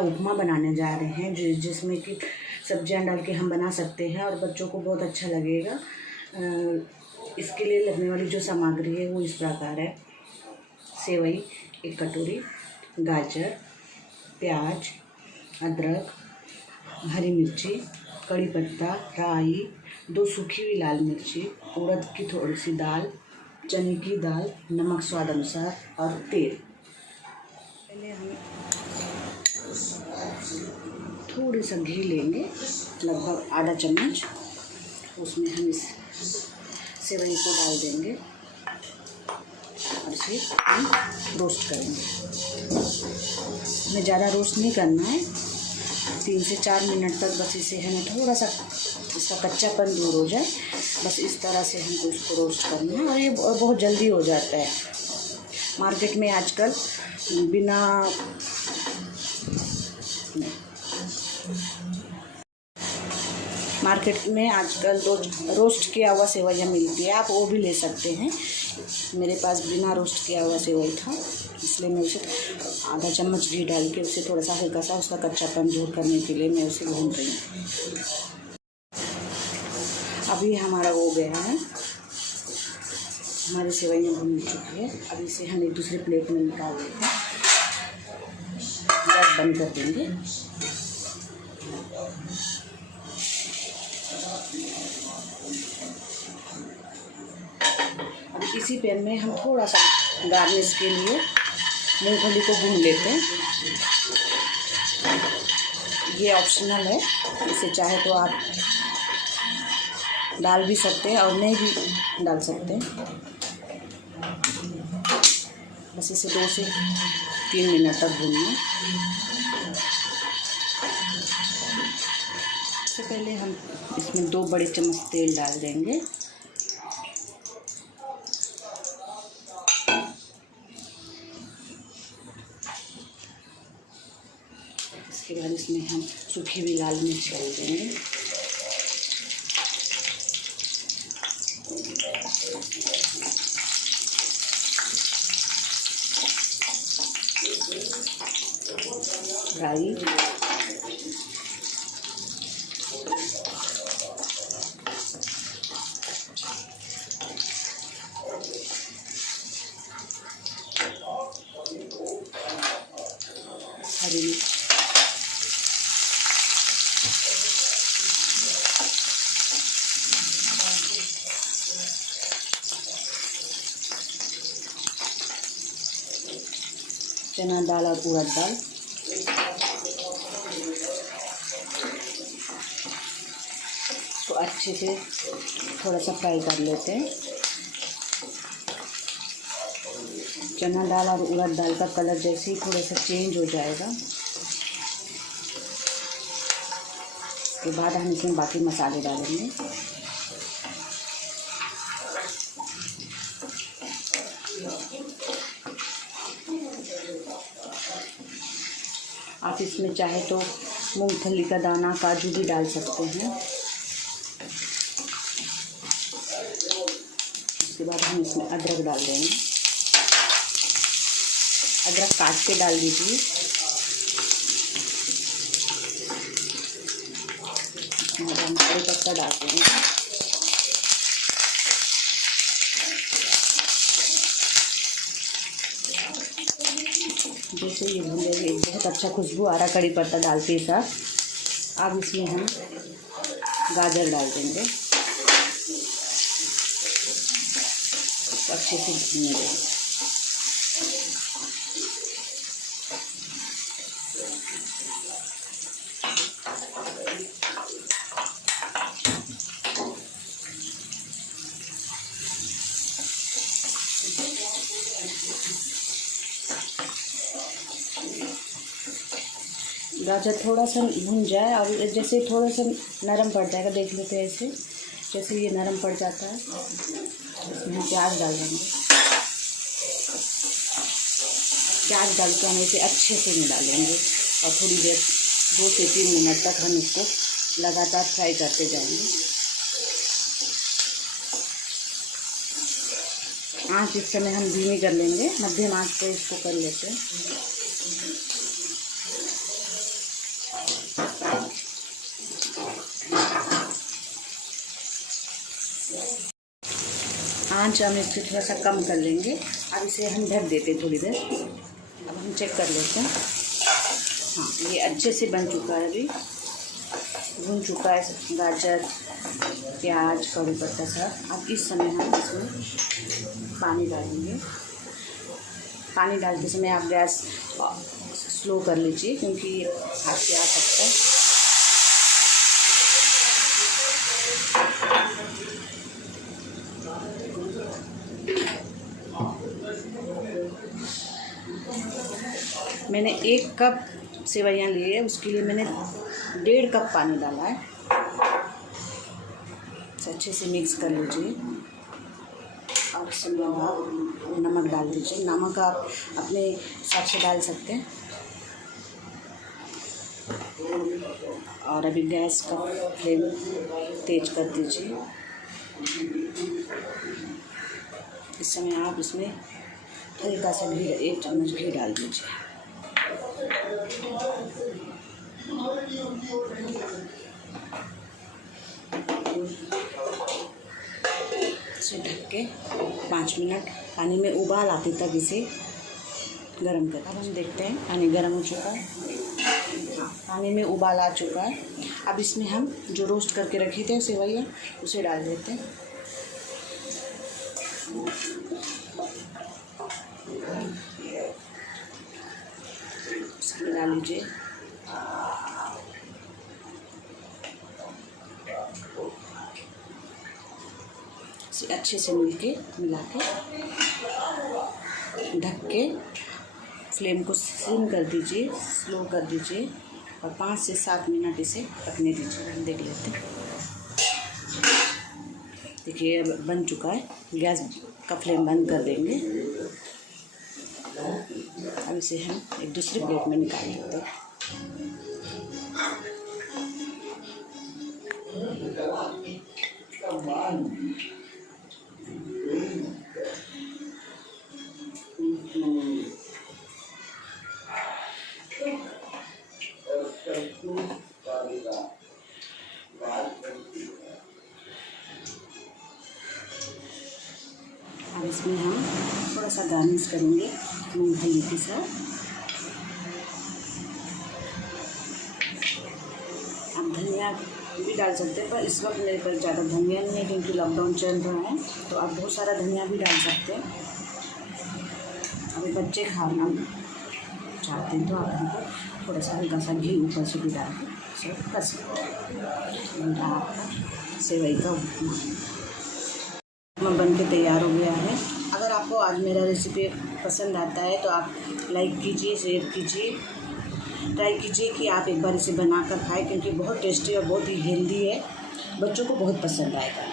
उपमा बनाने जा रहे हैं जिसमें कि सब्जियां डाल के हम बना सकते हैं और बच्चों को बहुत अच्छा लगेगा। इसके लिए लगने वाली जो सामग्री है वो इस प्रकार है। सेवई 1 कटोरी, गाजर, प्याज, अदरक, हरी मिर्ची, कड़ी पत्ता, राई, 2 सूखी हुई लाल मिर्ची, उड़द की थोड़ी सी दाल, चने की दाल, नमक स्वाद अनुसार और तेल। पहले हम थोड़ी सा घी लेंगे, लगभग आधा चम्मच। उसमें हम इस सेवई को डाल देंगे और इसे हम रोस्ट करेंगे। हमें ज़्यादा रोस्ट नहीं करना है, 3 से 4 मिनट तक बस इसे हमें थोड़ा सा इसका कच्चापन दूर हो जाए, बस इस तरह से हमको इसको रोस्ट करना है। और ये बहुत जल्दी हो जाता है। मार्केट में आजकल रोस्ट किया हुआ सेवइयाँ मिलती है, आप वो भी ले सकते हैं। मेरे पास बिना रोस्ट किया हुआ सेवई था, इसलिए मैं उसे आधा चम्मच घी डाल के उसे थोड़ा सा हल्का सा उसका कच्चापन दूर करने के लिए मैं उसे भून रही हूँ। अभी हमारा हो गया है, हमारी सेवइयाँ भून चुकी है। अब इसे हम एक दूसरे प्लेट में निकाल देते हैं, गैस बंद कर देंगे। अब इसी पैन में हम थोड़ा सा गार्निश के लिए मूंगफली को भून लेते हैं। ये ऑप्शनल है, इसे चाहे तो आप डाल भी सकते हैं और नहीं भी डाल सकते हैं। बस इसे 2 से 3 मिनट तक भूनना। इससे पहले हम इसमें 2 बड़े चम्मच तेल डाल देंगे। इसके बाद इसमें हम सूखी हुई लाल मिर्च डाल देंगे। राई, हरी मिर्च, चना दाल और उड़द दाल, तो अच्छे से थोड़ा सा फ्राई कर लेते हैं। चना दाल और उड़द दाल का कलर जैसे ही थोड़ा सा चेंज हो जाएगा, उसके बाद हम इसमें बाकी मसाले डालेंगे। आप इसमें चाहे तो मूंगफली का दाना, काजू भी डाल सकते हैं। उसके बाद हम इसमें अदरक डाल देंगे। अदरक काट के डाल दीजिए। हम कड़ी पत्ता डाल देंगे। जैसे ये भून जाएगी, एक बहुत अच्छा खुशबू आ रहा कड़ी पत्ता डालते ही साथ। अब इसमें हम गाजर डाल देंगे, अच्छे से भून देंगे। गाजर थोड़ा सा भून जाए और जैसे थोड़ा सा नरम पड़ जाएगा, देख लेते हैं ऐसे, जैसे ये नरम पड़ जाता है इसमें हम प्याज डाल देंगे। प्याज डाल के हम इसे अच्छे से मिला लेंगे और थोड़ी देर 2 से 3 मिनट तक हम इसको लगातार फ्राई करते जाएंगे। आँच इस समय हम धीमी कर लेंगे, मध्यम आँच पे इसको कर लेते हैं। आँच हम इससे थोड़ा सा कम कर लेंगे। अब इसे हम ढक देते थोड़ी देर। अब हम चेक कर लेते हैं। हाँ, ये अच्छे से बन चुका है, अभी भून चुका है गाजर, प्याज, कड़ी पत्ता सब। अब इस समय हम इसमें पानी डालेंगे। पानी डालते समय आप गैस स्लो कर लीजिए, क्योंकि हाथ से आ सकता है। मैंने 1 कप सेवैयाँ लिए है, उसके लिए मैंने 1.5 कप पानी डाला है। अच्छे से मिक्स कर लीजिए। और इसमें आप नमक डाल दीजिए। नमक आप अपने हिसाब से डाल सकते हैं। और अभी गैस का फ्लेम तेज कर दीजिए। इस समय आप इसमें हल्का सा घी, 1 चम्मच घी डाल दीजिए। इसे ढक के 5 मिनट पानी में उबाल आते तक इसे गरम कर। अब हम देखते हैं पानी गरम हो चुका है। हाँ, पानी में उबाल आ चुका है। अब इसमें हम जो रोस्ट करके रखे थे सेवैयाँ, उसे डाल देते हैं। इसमें डाल लीजिए। इसे अच्छे से मिला के ढक के फ्लेम को सिम कर दीजिए, स्लो कर दीजिए और 5 से 7 मिनट इसे पकने दीजिए। हम देख लेते हैं। देखिए अब बन चुका है। गैस का फ्लेम बंद कर देंगे। अब इसे हम एक दूसरी प्लेट में निकाल लेते हैं। अब इसमें हम थोड़ा सा गार्निश करेंगे मूंगफली के साथ। आप धनिया भी डाल सकते हैं, पर इस वक्त मेरे पास ज़्यादा धनिया नहीं है, क्योंकि लॉकडाउन चल रहा है। तो आप बहुत सारा धनिया भी डाल सकते हैं। अभी बच्चे खाना चाहते हैं तो आप उनको थोड़ा सा हल्का सा घी ऊपर से भी डाल के सर्व कर सकते हैं। आपका सेवई का उपमा बन के तैयार हो गया है। अगर आपको आज मेरा रेसिपी पसंद आता है तो आप लाइक कीजिए, शेयर कीजिए, ट्राई कीजिए कि आप एक बार इसे बनाकर खाएं, क्योंकि बहुत टेस्टी और बहुत ही हेल्दी है। बच्चों को बहुत पसंद आएगा।